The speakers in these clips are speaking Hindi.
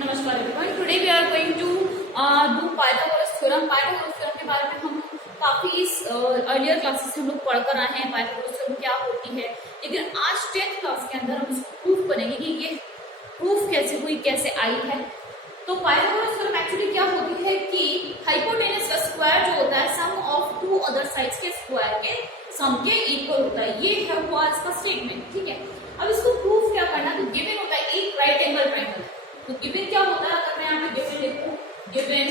नमस्कार everyone, today we are going to do Pythagoras theorem. Pythagoras theorem के बारे में हम काफी अर्लियर क्लासेस हम लोग पढ़कर आए हैं पाइथागोरस थ्योरम क्या होती है, लेकिन आज 10th क्लास के अंदर हम इसको प्रूफ करेंगे कि ये प्रूफ कैसे हुई, कैसे आई है। तो पाइथागोरस थ्योरम एक्चुअली क्या होती है कि हाइपोटेनस का स्क्वायर जो होता है sum of two other sides के स्क्वायर के सम के इक्वल होता है। ये है हुआ इसका स्टेटमेंट, ठीक है। अब इसको प्रूफ क्या करना, तो गिवन होता है एक राइट एंगल ट्रायंगल। तो गिवन क्या होता है, अगर मैं यहाँ पे गिवन लिखूं, गिवन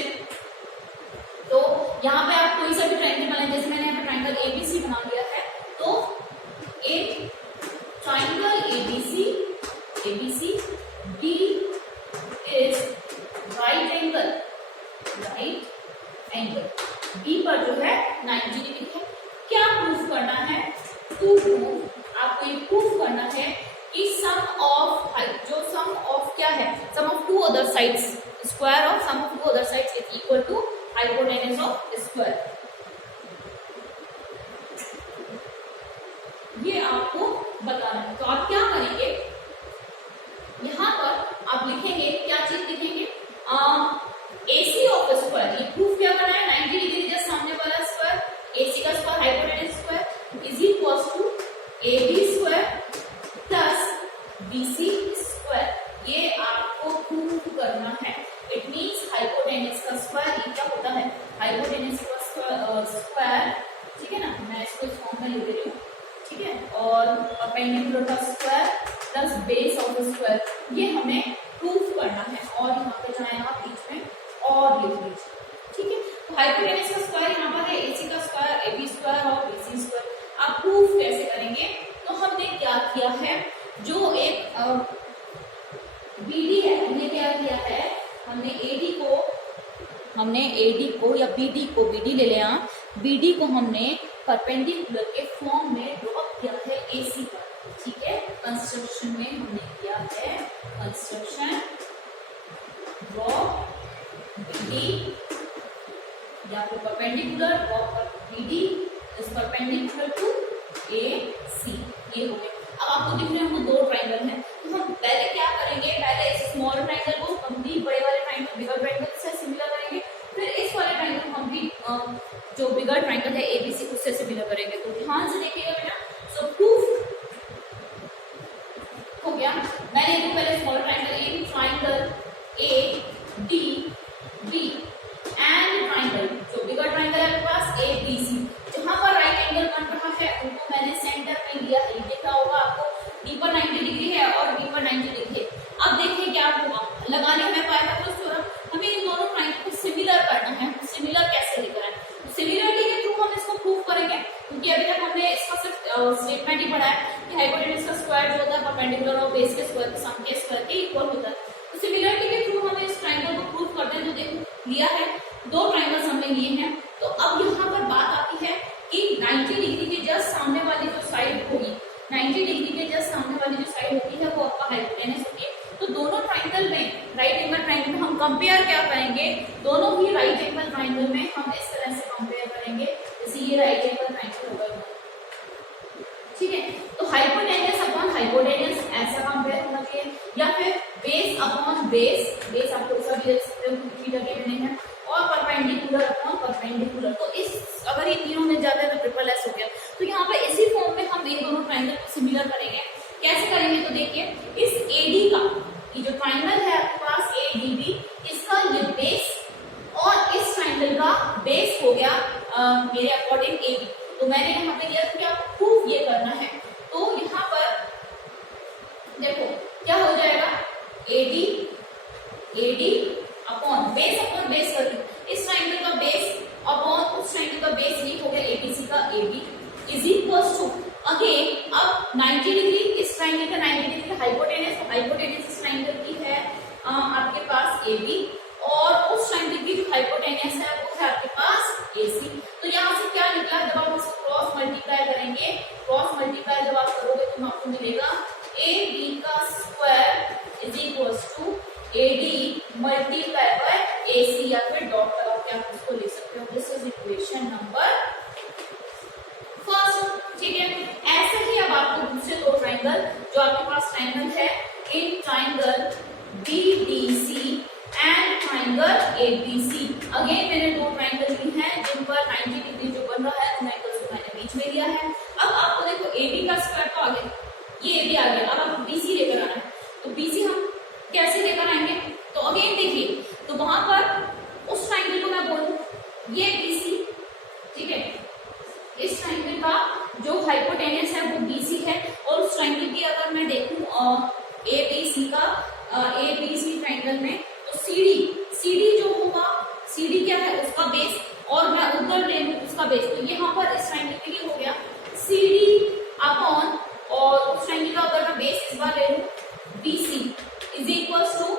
तो यहाँ पे आप कोई सा भी ट्रायंगल बनाए, जैसे मैंने यहाँ पे ट्रायंगल एबीसी बना लिया है, तो एक triangle ABC D is right angle B पर जो है 90 डिग्री है। क्या प्रूफ करना है, टू प्रूफ आपको ये प्रूफ करना है कि सम ऑफ जो सम ऑफ क्या है, sum of two other sides, square of sum of two other sides is equal to hypotenuse of square. ये आपको बताना है। तो आप क्या करेंगे, यहां पर आप लिखेंगे, क्या चीज लिखेंगे, एसी ऑफ स्क्वायर। ये प्रूफ क्या करना है, 90 डिग्री जस्ट सामने वाला स्क्वायर, एसी का square hypotenuse square is equal to AB square plus BC square. ये आपको प्रूफ करना है। इट मींस हाइपोटेनस का स्क्वायर, ये क्या होता है, हाइपोटेनस का स्क्वायर, ठीक है ना। मैं इसको इस फॉर्म में लिख दे रही हूँ, ठीक है। और परपेंडिकुलर का square plus base of square, ये हमें प्रूफ करना है। और यहाँ पे चाहे आप बीच में और लिख लीजिए, ठीक है। तो हाइपोटेनस का स्क्वायर यहाँ पर है एसी का स्क्वायर, एबी स्क्वायर और बीसी स्क्वायर। आप प्रूफ कैसे करेंगे, तो हमने क्या किया है, जो एक बीडी है, हमने क्या किया है, हमने एडी को या बीडी को, बीडी ले लिया, बीडी को हमने परपेंडिकुलर के फॉर्म में ड्रॉ किया है एसी पर, ठीक है। कंस्ट्रक्शन में हमने किया है, कंस्ट्रक्शन ड्रॉ बीडी या फिर perpendicular draw BD is perpendicular to AC. ये हो गया। अब आपको दिख रहे हैं दो ट्रायंगल हैं, तो हम पहले क्या करेंगे, पहले इस स्मॉल ट्रायंगल को कंप्लीट बड़े वाले ट्रायंगल बिगर ट्रायंगल से सिमिलर करेंगे, फिर इस वाले ट्रायंगल को कंप्लीट जो बिगर ट्रायंगल है एबीसी उससे सिमिलर करेंगे। तो ध्यान से देखिएगा बेटा। सो प्रूफ हो गया। मैंने तो पहले small triangle in triangle A D B and triangle जो बिगर ट्रायंगल है आपके पास ए बी सी, जहां पर राइट एंगल बन रहा है उनको मैंने सेंटर में लिया है। देखा होगा आपको, डी पर 90 डिग्री है और बी पर 90 डिग्री है। अब देखिए क्या होगा, लगाने में पाइथागोरस थ्योरम, हमें इन दोनों ट्रायंगल को सिमिलर करना है। सिमिलर कैसे लेकर आए, सिमिलरिटी के थ्रू हम इसको प्रूव करेंगे, क्योंकि अभी तक हमने इसका सिर्फ स्टेटमेंट ही पढ़ा है कि हाइपोटेनस का स्क्वायर जो होता है परपेंडिकुलर और बेस के स्क्वायर के सम के स्क्वायर के इक्वल होता है। तो सिमिलरिटी के थ्रू हमें इस ट्रायंगल को प्रूव करते हैं। तो देखो लिया है, दो ट्रायंगल्स हमने लिए हैं। तो अब यहाँ पर बात आती है कि 90 डिग्री के जस्ट सामने वाली जो साइड होगी, 90 डिग्री के जस्ट सामने वाली जो साइड होती है वो आपका हाइपोटेनस होती है। तो दोनों ट्रायंगल में, राइट एंगल ट्रायंगल में हम कंपेयर क्या करेंगे, दोनों ही राइट एंगल ट्रायंगल में हम इस तरह से कंपेयर करेंगे, जैसे ये राइट एंगल ट्रायंगल होगा, ठीक है। तो हाइपोटेनस अपॉन हाइपोटेनस ऐसा कंपेयर होना चाहिए, या फिर बेस अपॉन बेस, बेस आपको सभी देख सकते हो कितनी जगह में है, और परपेंडिकुलर अपॉन परपेंडिकुलर। तो इस अगर ये तीनों में जाता है तो ट्रिपल एस हो गया। तो यहाँ पर इसी फॉर्म में हम इन दोनों ट्रायंगल को सिमिलर करेंगे। कैसे करेंगे, तो देखिए इस एडी का, ये जो ट्रायंगल है आपके पास एडीबी, इसका ये बेस और इस ट्रायंगल का बेस हो गया मेरे अकॉर्डिंग एबी। तो मैंने यहाँ पे दिया कि आपको प्रूफ ये करना है। तो यहाँ पर देखो क्या हो जाएगा, एडी अपॉन बेस करके इस ट्रायंगल का बेस अपॉन उस ट्रायंगल का बेस, ये हो गया एबीसी का AB is equal to again अब 90 डिग्री, इस ट्रायंगल का 90 डिग्री हाइपोटेनस, तो हाइपोटेनस इस ट्रायंगल की है आपके पास एबी, और उस ट्रायंगल की जो हाइपोटेनस है वो है आपके पास एसी। तो यहाँ से क्या निकला, जब आप इसको क्रॉस मल्टीप्लाई करेंगे, क्रॉस मल्टीप्लाई जब आप करोगे तो आपको मिलेगा ए बी का square is equal to AD multiply by AC, या फिर डॉट लगा के आप इसको लिख सकते हो। This is equation number first, ठीक है। ऐसे ही अब आपको दूसरे दो ट्रायंगल जो आपके पास ट्रायंगल है in triangle BDC ABC। Again मैंने दो ट्राइंगल ली हैं जिन पर 90 डिग्री जो बन रहा है उन एंगल्स को मैंने बीच में लिया है। अब आपको देखो AB का स्क्वायर तो आ गया, ये AB आ गया, अब आपको BC लेकर आना है। तो BC हम कैसे लेकर आएंगे? तो अगेन देखिए, तो वहां पर उस ट्राइंगल को मैं बोलूं ये BC, ठीक है, इस ट्राइंगल का जो हाइपोटेनस है वो BC है, और उस ट्राइंगल की अगर मैं देखूं ABC का ABC ट्राइंगल में तो CD जो होगा, CD क्या है उसका बेस, और मैं उधर ले लूं उसका बेस, तो यहाँ पर इस ट्राइंगल के लिए हो गया CD अपॉन, और उस ट्राइंगल का अगर मैं बेस इस बार ले लूं BC is equals to,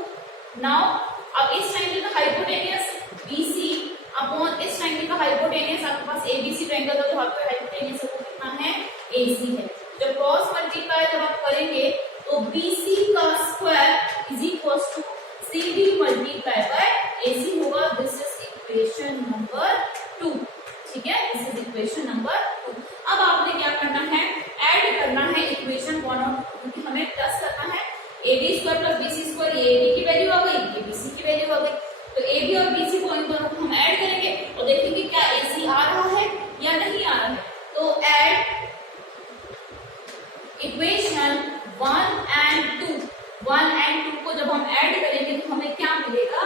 now अब इस ट्राइंगल का हाइपोटेनस BC अपॉन इस ट्राइंगल का हाइपोटेनस, आपके पास ABC ट्राइंगल का जो हाइपोटेनस है वो कितना है? AC है। जब क्रॉस मल्टीप्लाई जब आप करेंगे तो BC का square is equals to CD multiply by AC होगा। दिस इज इक्वेशन नंबर 2, ठीक है, दिस इज इक्वेशन नंबर 2। अब आपने क्या करना है? ऐड करना है इक्वेशन 1 और 2, क्योंकि हमें प्लस करना है। AB square plus BC square, ये AB की वैल्यू आ गई, ये BC की वैल्यू आ गई, तो AB और BC को इन दोनों को हम ऐड करेंगे और देखेंगे क्या AC आ रहा है या नहीं आ रहा है। तो ऐड इक्वेशन 1 एंड 2 को जब हम ऐड करेंगे तो हमें क्या मिलेगा?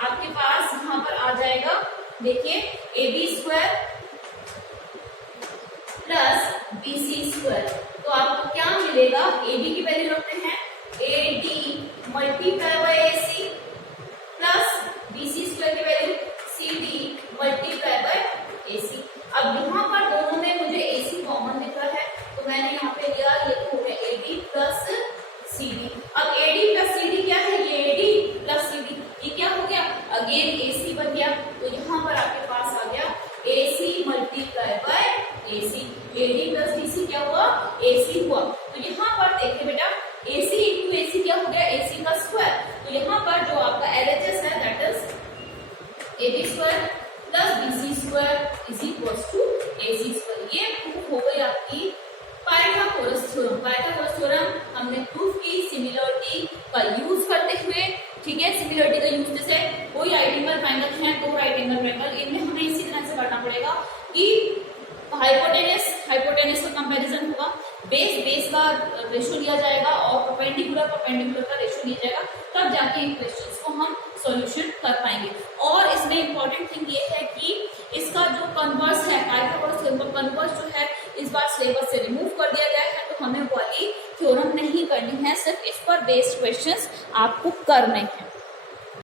आपके पास यहाँ पर आ जाएगा, देखिए AB square plus BC square, तो आपको क्या मिलेगा? AB की वैल्यू रखते हैं AD multiply by AC plus BC square की value CD multiply by AC। अब यहाँ पर दोनों में मुझे AC कॉमन दिख रहा है, तो मैंने यहाँ पे लिया, ये तो हो गया AD प्लस CD। अब AD प्लस CD क्या है? ये AD प्लस CD, ये क्या हो गया? अगेन AC बन गया, तो यहाँ पर आपके पास आ गया AC multiply by AC। AD plus BC क्या हुआ? AC हुआ। तो यहाँ पर देखिए बेटा, AC इंटू AC क्या हो गया? AC का स्क्वायर। तो यहाँ पर जो आपका LHS है that is AB square plus BC square is equals to AC square. ये प्रूफ हो गई आपकी पाइथागोरस थ्योरम। पाइथागोरस थ्योरम हमने प्रूफ की सिमिलरिटी का यूज करते हुए, ठीक है, सिमिलरिटी का यूज जैसे कोई राइट एंगल ट्रायंगल है, दो राइट एंगल ट्रायंगल, इनमें हमें इसी तरह से करना पड़ेगा कि हाइपोटेनस का कंपैरिजन होगा, बेस का रेशियो लिया जाएगा और परपेंडिकुलर का रेशियो लिया जाएगा, तब जाके इन क्वेश्चंस को हम सॉल्यूशन कर पाएंगे। और इसमें इंपॉर्टेंट थिंग ये है कि इसका जो कन्वर्स है, पाइथागोरस थ्योरम का कन्वर्स जो है इस बार सिलेबस से रिमूव कर दिया गया है, तो हमें वाली थ्योरम नहीं करनी है, सिर्फ इस पर बेस्ड क्वेश्चंस आपको करने हैं।